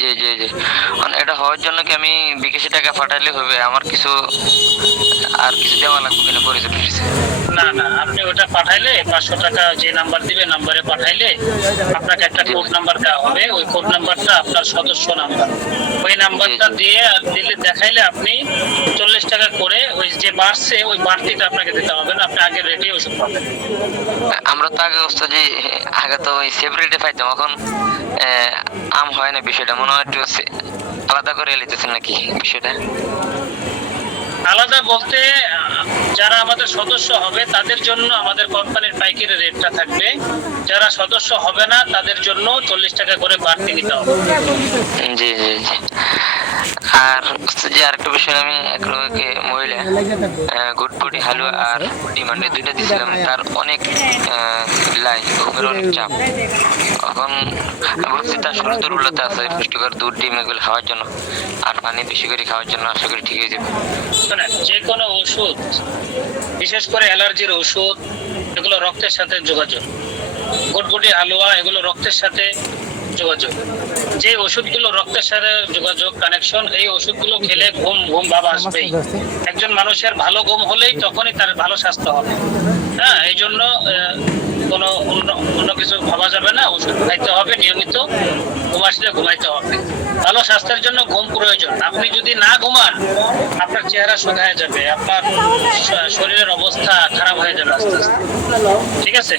জি জি জি। এটা হওয়ার জন্য কি আমি বিকাশে টাকা পাঠাইলে হবে, আমার কিছু আর কিছু দেওয়া লাগবে কিনা পরিচয়? না না, আপনি ওটা পাঠাইলে 500 টাকা যে নাম্বার দিবে নাম্বারে পাঠাইলে আপনাকে একটা কোড নাম্বার দেওয়া হবে। ওই কোড নাম্বারটা আপনার সদস্য নাম্বার, ওই নাম্বারটা দিলে দেখাইলে আপনি 40 টাকা করে ওই যে বাড়ছে ওই বাড়তিটা আপনাকে দিতে হবে না, আপনি আগের রেটে ওষুধ পাবেন। আমরা তো আগে ওস্তাদ আগে তো ওই সেপারেটে পাইতাম, এখন আম হয় না বিষয়টা, মনে হয় একটু আলাদা করে লিখতেছেন নাকি বিষয়টা? আলাদা বলতে যারা আমাদের সদস্য হবে তাদের জন্য আমাদের কোম্পানির পাইকারি রেটটা থাকবে, যারা সদস্য হবে না তাদের জন্য 40 টাকা করে বাড়তি দিতে হবে। জি জি জি। আর যে আরেকটা বিষয়, আমি একরোগে মহিলা গুডবডি হালুয়া আর ডিমান্ডে 2টা দিয়েছিলাম, তার অনেক লাই ঘুমের অনেক চাপ, এখন বলছি তার শরীর দুর্বলতা আছে, পুষ্টিকর দুধ ডিম এগুলো খাওয়ার জন্য আর পানি বেশি করে খাওয়ার জন্য আশা করি ঠিক হয়ে যাবে। যে কোনো ওষুধ, বিশেষ করে অ্যালার্জির ওষুধ, এগুলো রক্তের সাথে যোগাযোগ। গুডবুডি হালুয়া এগুলো রক্তের সাথে যোগাযোগ। যে ওষুধগুলো রক্তের সাথে যোগাযোগ, কানেকশন, এই ওষুধগুলো খেলে ঘুম ভাব আসবেই। একজন মানুষের ভালো ঘুম হলেই তখনই তার ভালো স্বাস্থ্য হবে। হ্যাঁ, এই জন্য কোনো অন্য কিছু ভাবা যাবে না, ওষুধ খাইতে হবে নিয়মিত, ঘুম আসলে ঘুমাইতে হবে। ভালো স্বাস্থ্যের জন্য ঘুম প্রয়োজন। আপনি যদি না ঘুমান আপনার চেহারা শুকায় যাবে, আপনার শরীরের অবস্থা খারাপ হয়ে যাবে আস্তে আস্তে। ঠিক আছে,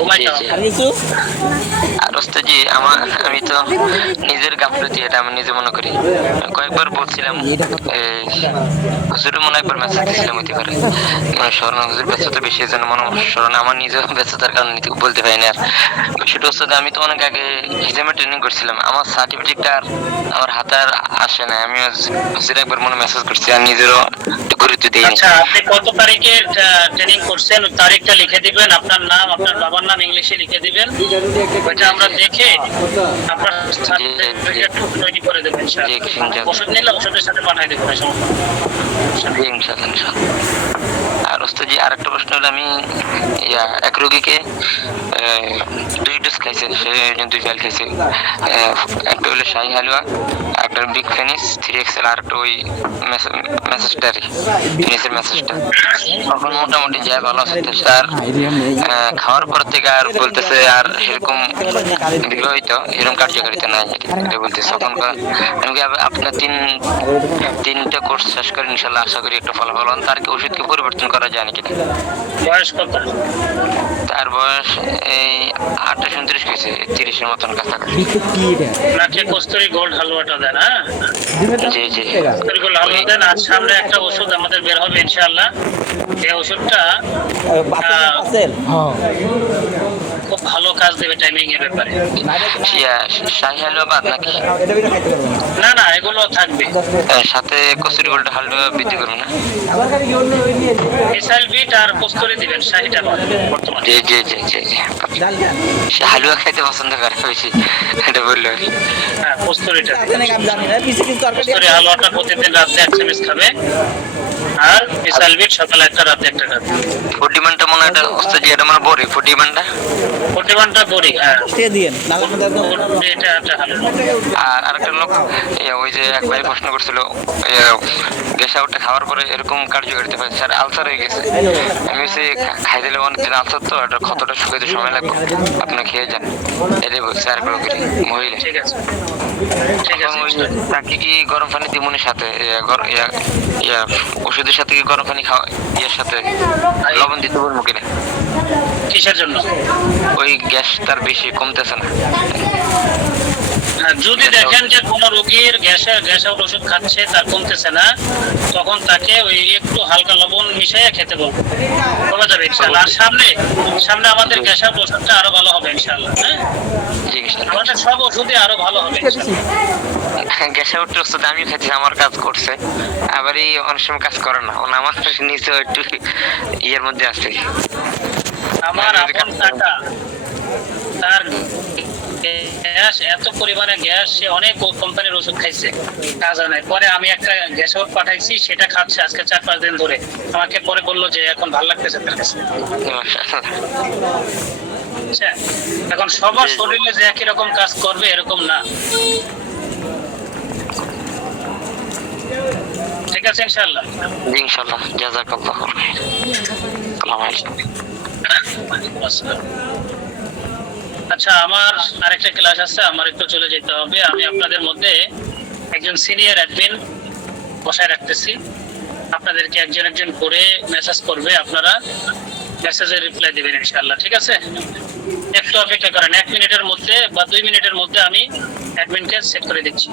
ঘুমাইতে হবে। আর ওস্তাদজি আমি তো নিজের গাফলতি, এটা আমি নিজে মনে করি, কয়েকবার বলছিলাম হুজুরের মনে একবার মেসেজ দিয়েছিলাম হইতে পারে, স্মরণ হুজুর ব্যস্ততা বেশি যেন মনে স্মরণ, আমার নিজের ব্যস্ততার কারণে বলতে পারি না। আর সেটা ওস্তাদ আমি তো অনেক আগে হিজামে ট্রেনিং করছিলাম, আমার সার্টিফিকেটটা আর আমার হাতে আর আসে না, আমি হুজুর একবার মনে মেসেজ করছি আর নিজেরও গুরুত্ব দিই। আচ্ছা, আপনি কত তারিখে ট্রেনিং করছেন তারিখটা লিখে দিবেন, আপনার নাম আপনার বাবার নাম ইংলিশে লিখে দিবেন, ওইটা আমরা দেখে আপনার সার্টিফিকেট তৈরি করে দেবেন। ওষুধ নিলে ওষুধের সাথে পাঠিয়ে দেবেন। ইনশাআল্লাহ। আর ওস্তাদজি আরেকটা প্রশ্ন হলো, আমি এক রোগীকে 2 ডোজ খাইছে, সে 2 ফাইল খাইছে, একটা হলো শাহী হালুয়া, একটা বিগ ফিনিশ 3XL, আর একটা ওই মেসেজটারি ফিনিশের মেসেজটা। তখন মোটামুটি যায় ভালো আছে, স্যার খাওয়ার পর থেকে আর বলতেছে আর এরকম বিবাহিত এরকম কার্যকারিতা নাই, এটা বলতেছে। তখন আমি আপনার 3টা কোর্স শেষ করে ইনশাল্লাহ আশা করি একটা ফলাফল, তার কি ওষুধকে পরিবর্তন করা করা যায় নাকি? বয়স কত? তার বয়স এই 28-29 কেছে, 30-এর মতন কাছাকাছি। নাকি কস্তুরি গোল্ড হালুয়াটা দেন? হ্যাঁ, জি জি। কস্তুরি গোল্ড হালুয়া দেন। আর সামনে একটা ওষুধ আমাদের বের হবে ইনশাআল্লাহ। এই ওষুধটা খুব ভালো কাজ দেবে টাইমিং এর ব্যাপারে। শাহী হালুয়া বাদ নাকি? না না, এগুলো থাকবে। সাথে কস্তুরি গোল্ড হালুয়া বৃদ্ধি করবে না? মিসাইল বিট আর কস্তুরি দিবেন, শাহিটা বাদ বর্তমানে। জি জি জি জি জি। সে হালুয়া খাইতে পছন্দ করে বেশি, এটা বললো আর কি। হ্যাঁ, কস্তুরিটা কস্তুরি হালুয়াটা প্রতিদিন রাতে 1 চামচ খাবে, আর মিসাইল বিট সকালে একটা রাতে একটা খাবে। ফুটিমানটা মনে হয় এটা ওস্তাদ জি, এটা মানে বড়ি ফুটিমানটা। প্রতিমানটা বড়ি, হ্যাঁ এটা একটা হালুয়া। আর আরেকটা লোক ওই যে একবারই প্রশ্ন করছিল গ্যাস আউটটা খাওয়ার পরে এরকম কার্যকারিতা পাই স্যার, আলসার হয়ে গেছে। আমি হচ্ছে খাই দিলে অনেকদিন আলসার, তো এটা ক্ষতটা শুকাইতে সময় লাগবে, আপনি খেয়ে যান, এটাই বলছে। আর কোনো কিছু মহিলা ঠিক আছে ঠিক আছে। তাকে কি গরম পানি দিমুনের সাথে ওষুধের সাথে কি গরম পানি খাওয়া ইয়ের সাথে লবণ দিতে বলবো কিনা? কিসের জন্য? ওই গ্যাস তার বেশি কমতেছে না। যদি দেখেন যে কোন রোগীর গ্যাসের ওষুধ খাচ্ছে তার কমতেছে না, তখন তাকে ওই একটু হালকা লবণ মিশিয়ে খেতে বলবো, বলা যাবে ইনশাআল্লাহ। আর সামনে আমাদের গ্যাসের ওষুধটা আরো ভালো হবে ইনশাআল্লাহ। হ্যাঁ, জি আমাদের সব ওষুধই আরো ভালো হবে ইনশাআল্লাহ। গ্যাসের ওষুধ আমি খাচ্ছি, আমার কাজ করছে, আবার এই অনেক সময় কাজ করে না, আমার নিচে একটু ইয়ের মধ্যে আছে। আমার আপন টাকা, তার গ্যাস এত পরিমাণে গ্যাস, সে অনেক কোম্পানির ওষুধ খাইছে, কাজ হয় নাই। পরে আমি একটা গ্যাস ওষুধ পাঠাইছি, সেটা খাচ্ছে আজকে 4-5 দিন ধরে। আমাকে পরে বললো যে এখন ভালো লাগতেছে তার কাছে। আচ্ছা, এখন সবার শরীরে যে একই রকম কাজ করবে এরকম না। ঠিক আছে ইনশাআল্লাহ। জি ইনশাআল্লাহ, জাযাকাল্লাহু খাইর। আসসালামু আলাইকুম। আচ্ছা, আমার আরেকটা ক্লাস আছে, আমার একটু চলে যেতে হবে। আমি আপনাদের মধ্যে একজন সিনিয়র অ্যাডমিন বসায় রাখতেছি, আপনাদেরকে একজন করে মেসেজ করবে, আপনারা মেসেজের রিপ্লাই দিবেন ইনশাআল্লাহ। ঠিক আছে, একটু অপেক্ষা করেন, 1 মিনিটের মধ্যে বা 2 মিনিটের মধ্যে আমি অ্যাডমিনকে সেট করে দিচ্ছি।